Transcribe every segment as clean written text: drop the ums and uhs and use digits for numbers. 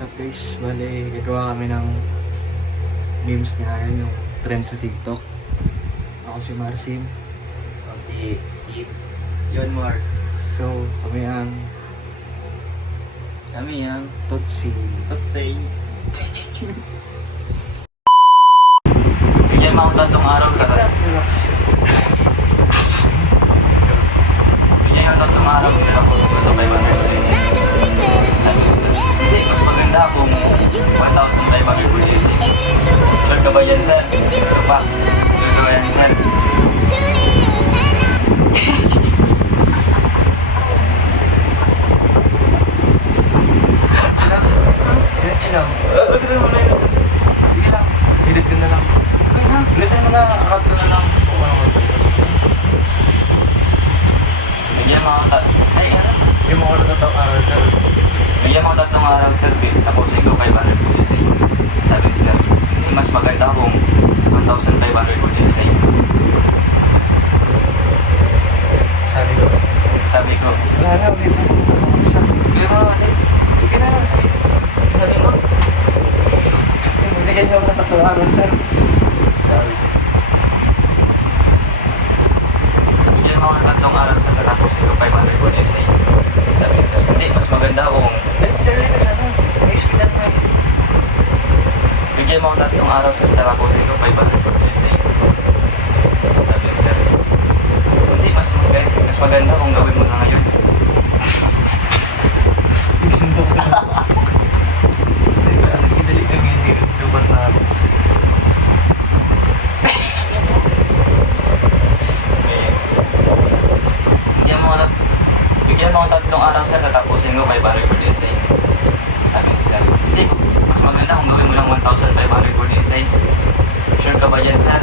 Sa face, bali, gagawa kami ng memes niya, yun yung trend sa TikTok. Ako si Marcin. O si Sid. Yun more. So, kami ang Tutsi. Tutsay. Bigyan mo ako tatlong araw ka. Relax. Bigyan mo tatlong araw ka tapos ito 500 days. Hindi, mas maganda kung 1,500 per days. Sure ka ba yan, sir? Sure ka ba? Sure ka ba yan, sir? Ilang? Ulitin mo na yun. Sige lang. Edit ko na lang. Ulitin mo na. Cut ko na lang. Bigyan mo ako Yung mga ulit na sir. Bigyan mo ako tatlong araw, sir. Tapos ikaw 500 per days. Sabi ko, sir, hindi mas maganda kung 1,500 per days. Sabi ko, Wala na. Ulitin mo. pero Sige na. sabi mo, Bigyan niyo ako ng 3 araw, sir. Sabi ko. bigyan mo ako ng tatlong araw sa tatapos ikaw 500 per days. Sabi ko, sir, hindi, mas maganda kung Dali na sana. Nag-speedan mo. bigyan mo ako ng tatlong araw sa tatapos ikaw 500 per days. Sabi ko, sir, hindi, mas maganda kung gawin mo na ngayon. Dali ka ngayon. Hindi lubar na. Bigyan mo ako tatlong araw, sir, tatapusin ko 500 per days. Sabi ko, sir, hindi, mas maganda kung gawin mo lang 1,500 per days. Sure ka ba yan, sir?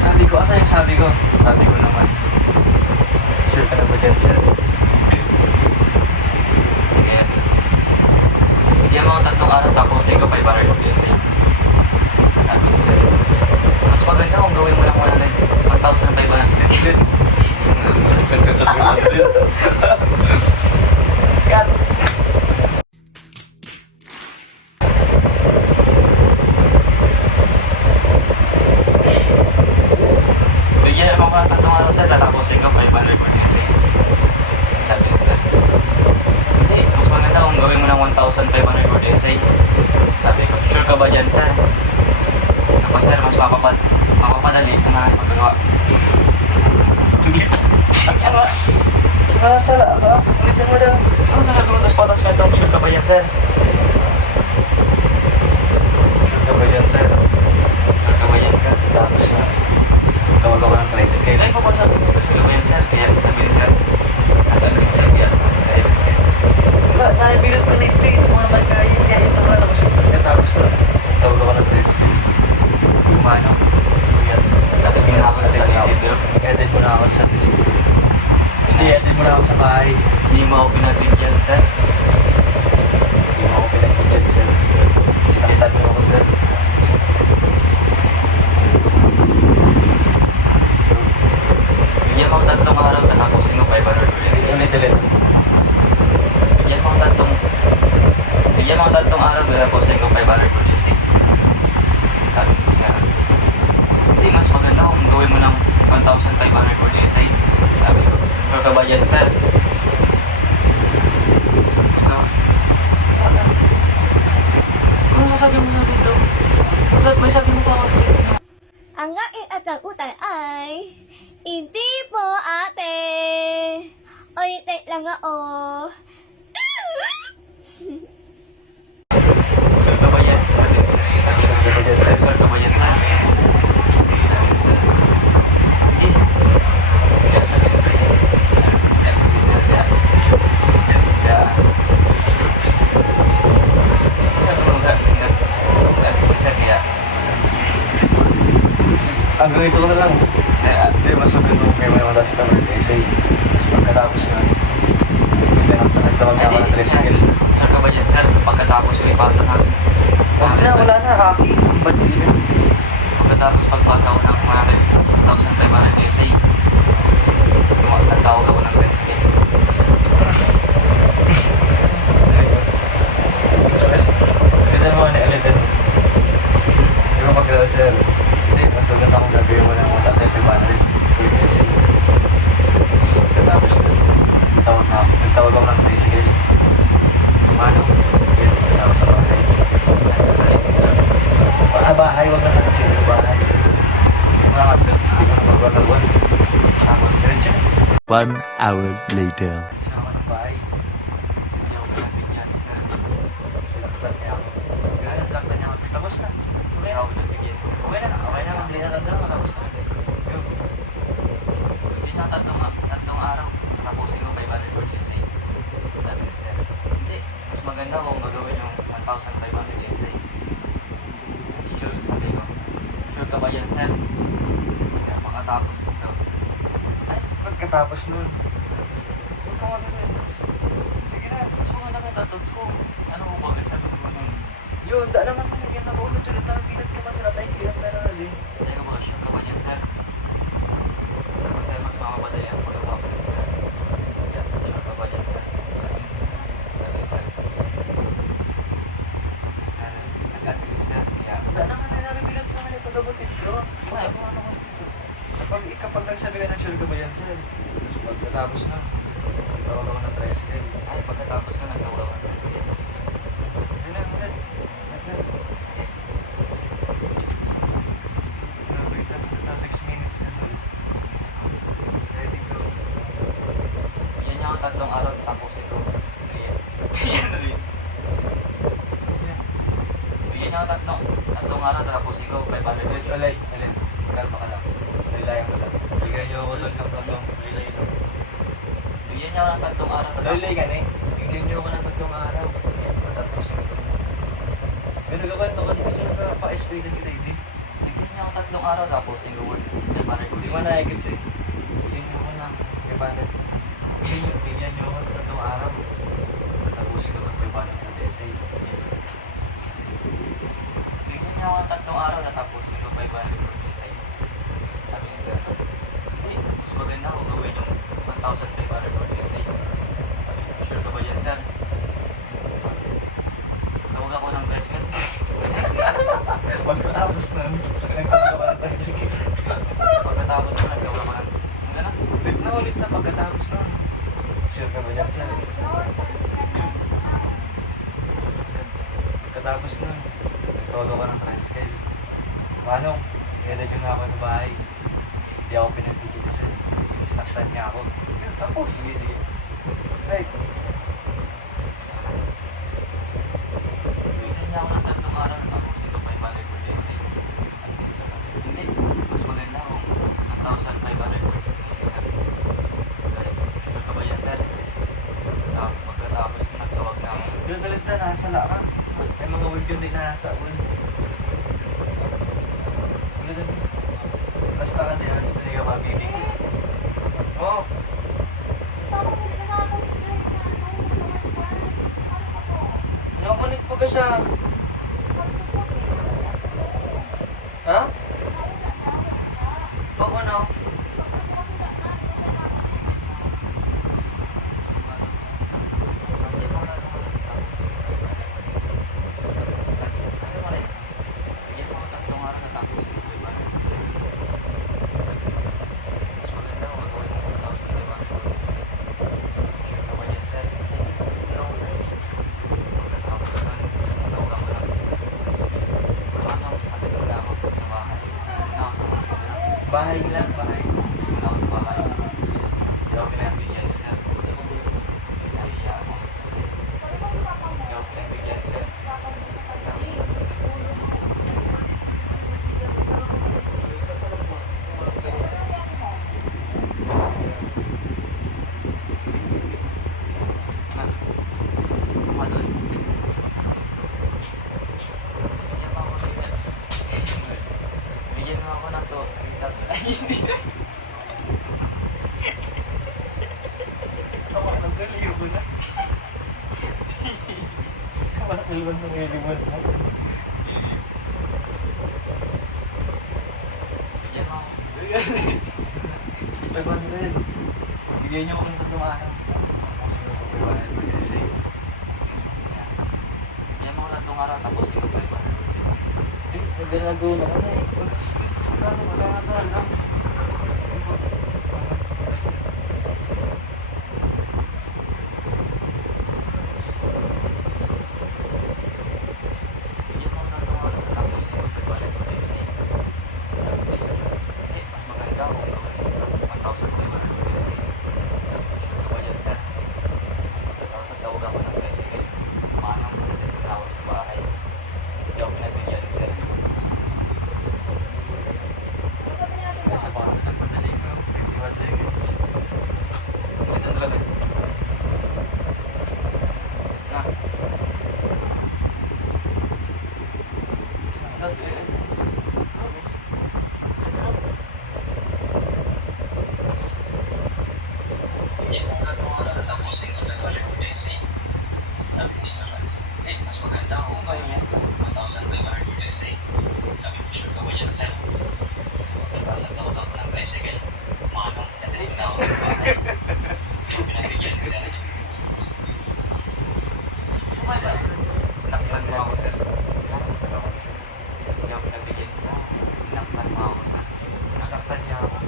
Sabi ko, asa yung sabi ko? Sabi ko naman. Sure ka na ba dyan, sir? Sige. Bigyan mo ako tatlong araw, tapusin ko 500 per days. Sabi ko, sir, mas maganda kung gawin mo lang 1,500. Cut! Bigyan mo ako ng tatlong araw, sir, tatapusin ko 500 per days. Sabi ko, sir, hindi, mas maganda kung gawin mo lang 1,500 per days. Sabi ko, sure ka ba dyan, sir? Tapos, sir, mas mapapadali ka na paggawa. Ang yan nga. Nakasala ka? Ulitin mo daw. Ano sasabi mo, tapos patas ka ito? Sure ka ba yan, sir? Sure ka ba dyan, sir? Sure ka ba yan, sir? Tapos na. Tawag ako ng tricycle. Ay, pa sabi mo, sure ka ba yan, sir? Kaya sabi ni sir, nagagawin sir, kaya nagagawin sir. Wala, naibilot ko na ito. Ito mo naman kaya. Kaya ito mo na. Tapos na. Tawag ako ng tricycle. Yung ano, Yan. tatagin na ako sa isip doon. Edit mo na ako sa tricycle. Hindi, edit mo na ako sa bahay. Hindi mo ako pinagbigyan, sir. Hindi mo ako pinagbigyan, sir. Sikalitan mo ako, sir. Bigyan mo ako tatlong araw, tatapusin ko 500 per days. Ulit-ulit. Bigyan mo ako tatlong araw, tatapusin ko 500 per days. Sabi ko, sir, hindi, mas maganda kung gawin mo ng 1,500 per days. Sabi ko, sure ka ba dyan, sir? Ito. Ano sasabi mo na dito? May sabi mo pa ako sa dito. Ang aking atakutan ay hindi po ate. Oy, take lang ako. Sure ka ba yan? Sure ka ba yan, sir? Sabi ko, sir, sige. Kaya sabi ko, sir, kaya sabi mo, sir, kaya Ang ganito ko na lang. Hindi, mas sabi mo kayo may matas ka ng essay. Tapos pagkatapos na, nagtawag na ako ng tricycle. Sure ka ba yan, sir? Pagkatapos ko ipasa na. Wala na, Aki. Ba't hindi na? Pagkatapos pagpasa ko ng 1,500 essay, nagtawag ako ng tricycle. sir. Hindi, mas maganda akong gagawin mo ng 1,500 sa USA. Pagkatapos na, nagtawag ako ng tricycle. Mano, yun, pagkatapos sa bahay. Nagsasalin sila. Bahay, wag na sa tricycle, bahay. Mga hotdogs, hindi ko na magwag. Tapos, diretso na. 1 hour later. Hindi na ako ng bahay. Hindi ako pinagbigyan, sir. Sinaktan niya ako. Kaya sinaktan niya ako. Tapos na. Hindi ako nagbigyan, sir. Okay na, hindi na tanda, matapos na. Yun. Hindi na tatlong araw. Tapusin mo 500 for essay. Sabi ni sir. Hindi. Mas maganda kung gagawin yung 1,500 essay. Sure, sabi ko. Sure ka ba yan, sir? Kaya pagkatapos ito. Ay, Pagkatapos nun, huwag ka mag-relax. sige na. Mas maganda kung tatats ko. Ano mo ba? Sabi ko nun. Yun, daan naman mo yung nag-ulit ulit na bilat ka pa sila tayo, bilat na na din. Teka ba, sure ka ba yan, sir? Sabi sir, mas makapadali ang pagkakapag ni sir. Sure ka ba yan, sir? Sabi ni sir. Nag-ati si sir. Kaya, Daan naman na namin bilat ka mali pag-abutin, bro. Kapag nagsabi ka ng sure ka ba yan, sir? Tapos pagkatapos na, tawag ako ng tricycle. ay, pagkatapos na nagkawalan ko. Sige. Yun na, ulit. Wait lang, 6 minutes na. Ready go. Yan yung 3 araw tapos ito. Yan rin. Yan yung 3 araw tapos ikaw 500 Ulit. Kalma ka lang. Lilayan mo lang. Bigyan niyo ako lang ng tatlong. Lilay lang. Bigyan niya ako ng 3 araw Lilay ka na eh. Bigyan niyo ako ng tatlong araw. Tapos yun. May nagkakwento ka, di kasi nagpa-explain kita, hindi. Bigyan niya ako 3 araw tapos ikaw 500 Hindi mo na-egits eh. Bigyan niyo ako ng 500. Bigyan niyo ako ng tatlong araw. Tapos ko ng 500 essay. Bigyan niya ako ng 3 araw tapos ikaw 500 essay. Sabi niya sir, hindi, mas maganda kung gawin yung 1,500 essay. Sabi niya, sure ka ba yan sir? Tawag ako ng tricycle. Pagkatapos na, nagpapagawa ng tricycle. Pagkatapos na nagkawa ko ng ano? Ulit na pagkatapos na. Sure ka ba yan, sir? Pagkatapos na, nagtolo ka ng tricycle. Manong, nilagyan na ako ng bahay. Hindi ako pinagbibigay sir. Sinaksan niya ako. Tapos, sige. Right. Bigyan niya ako ng 3 araw tapos ito 500 per essay. At least hindi, mas maganda kung 1,500 per essay ka. Dahil, sure ka ba yan sir? Pagkatapos ko nagtawag na ako. Yung dalit na, nasa laka. May mga word yun din nasa ulo. Ulo na. Basta ka din, hindi ka mabibigay. Oo. Nakakulit pa ba siya? Ha? Oo na. Bigyan mo ako 3 araw na tapos ito 500 per essay. Mas maganda kung magawin mo 1,500 per essay. Sure ka ba yan sir? Pero pagkatapos nun, tawag ako lang. Paano, hatid mo na ako sa bahay. Hindi na ako sa hospital. Bahay lang, bahay. Hindi mo na ako sa bahay. Hindi ako pinabigyan sir. Nahiya ako sa akin. Hindi ako pinabigyan sir. Bigyan mo ako ng 3,000. Ay, hindi na. Ako na dali mo na. Malakilwan sa ngayon mo na. Bigyan mo ako. 500. Bigyan niyo ako ng tatlong araw. Kasi ko pagkawalan mo yung essay. Bigyan mo ako ng 3 araw tapos ikaw 500 per essay. Eh, ginagawa na ano eh. Magkakataon lang. Bigyan mo na ito ako tapos ay magbalik ko tayo sa sabi ko sir, hindi, mas maganda kung gawin 1,000 500 kasi sure ka ba dyan sir? 1,000 tawagan ko ng tricycle, manang ko natin yung tawag sa bahay. Hindi ako pinagbigyan ni sir. Sa mga nagpadali ko, 51 seconds. Magandang talaga. Na, That's it. hindi ko gagawa tapos ay magbalik ko tayo sa sabi ni sir, hindi, mas maganda kung gawin niya 1,500 essay. Sabi ko, sure ka ba dyan sir? 1,000 tawagan ko ng tricycle, manang ko natin yung tawag sa bahay. Pinagbigyan ni sir. Sinaktan mo ako, sir. Sinaktan ako, sir. Hindi ako pinagbigyan, sir. Sinaktan mo ako, sir. Sinaktan niya ako.